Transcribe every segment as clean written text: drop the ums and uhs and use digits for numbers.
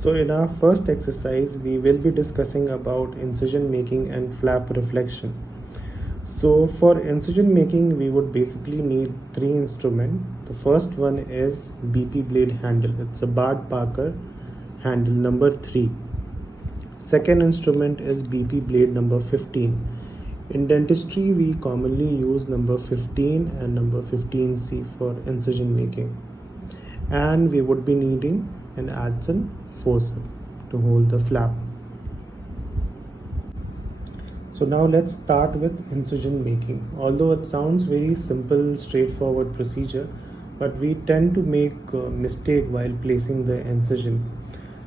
So in our first exercise, we will be discussing about incision making and flap reflection. So for incision making, we would basically need three instruments. The first one is BP blade handle. It's a Bard Parker handle number 3. Second instrument is BP blade number 15. In dentistry, we commonly use number 15 and number 15C for incision making. And we would be needing an adson forceps to hold the flap. So now let's start with incision making. Although it sounds very simple, straightforward procedure, but we tend to make a mistake while placing the incision.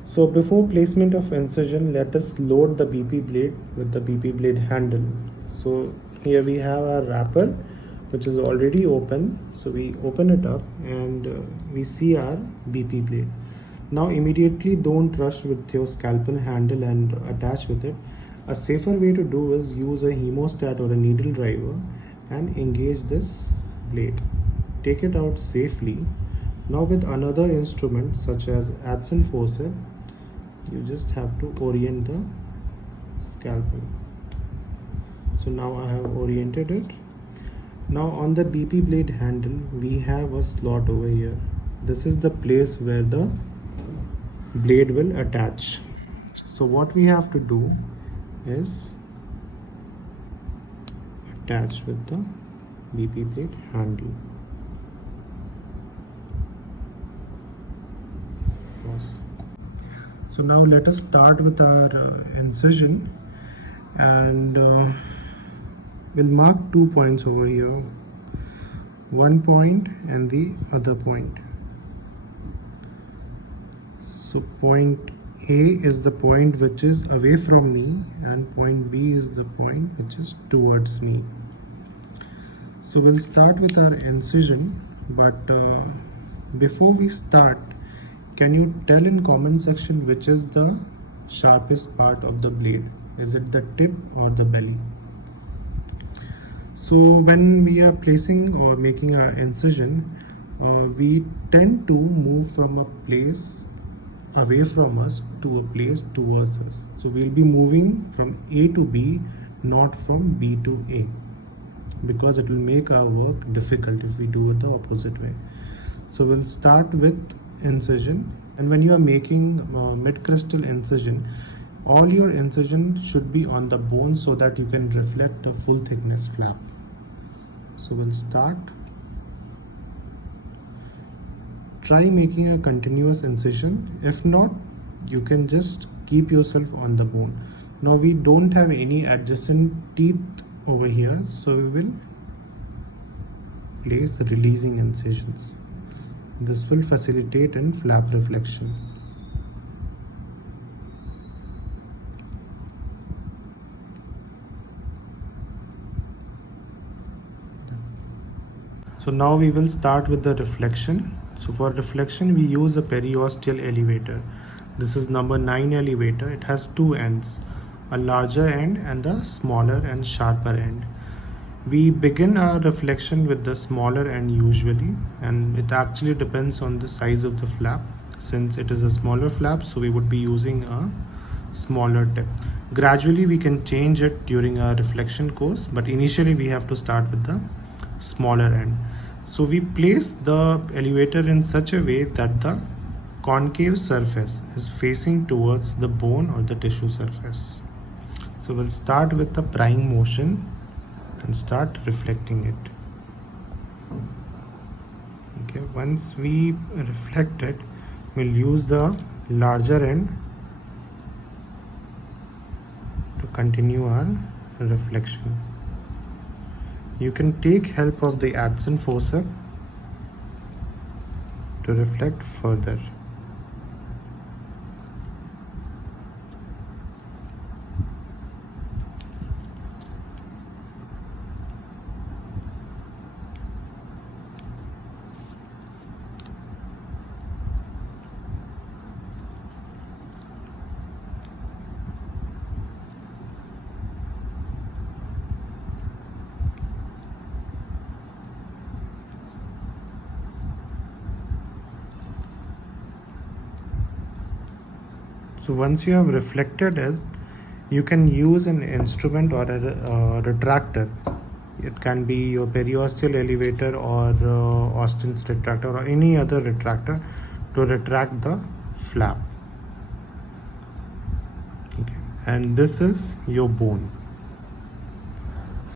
So before placement of incision, let us load the BP blade with the BP blade handle. So here we have our wrapper, which is already open. So we open it up and we see our BP blade. Now immediately don't rush with your scalpel handle and attach with it. A safer way to do is use a hemostat or a needle driver and engage this blade. Take it out safely. Now with another instrument such as adson forceps, you just have to orient the scalpel. So now I have oriented it. Now on the BP blade handle, we have a slot over here. This is the place where the blade will attach. So what we have to do is attach with the BP blade handle. So now let us start with our incision, and we'll mark 2 points over here, one point and the other point. So point A is the point which is away from me and point B is the point which is towards me. So we'll start with our incision, but before we start, can you tell in comment section which is the sharpest part of the blade? Is it the tip or the belly? So when we are placing or making our incision, we tend to move from a place away from us to a place towards us. So we'll be moving from A to B, not from B to A, because it will make our work difficult if we do it the opposite way. So we'll start with incision, and when you are making mid-crystal incision, all your incision should be on the bone so that you can reflect a full thickness flap. So we'll start. Try making a continuous incision. If not, you can just keep yourself on the bone. Now we don't have any adjacent teeth over here, so we will place releasing incisions. This will facilitate in flap reflection. So now we will start with the reflection. So for reflection, we use a periosteal elevator. This is number 9 elevator. It has two ends, a larger end and the smaller and sharper end. We begin our reflection with the smaller end usually, and it actually depends on the size of the flap. Since it is a smaller flap, so we would be using a smaller tip. Gradually we can change it during our reflection course, but initially we have to start with the smaller end. So we place the elevator in such a way that the concave surface is facing towards the bone or the tissue surface. So we'll start with the prying motion and start reflecting it. Okay, once we reflect it, we'll use the larger end to continue our reflection. You can take help of the adson forceps to reflect further. So once you have reflected it, you can use an instrument or a retractor. It can be your periosteal elevator or Austin's retractor or any other retractor to retract the flap. Okay. And this is your bone.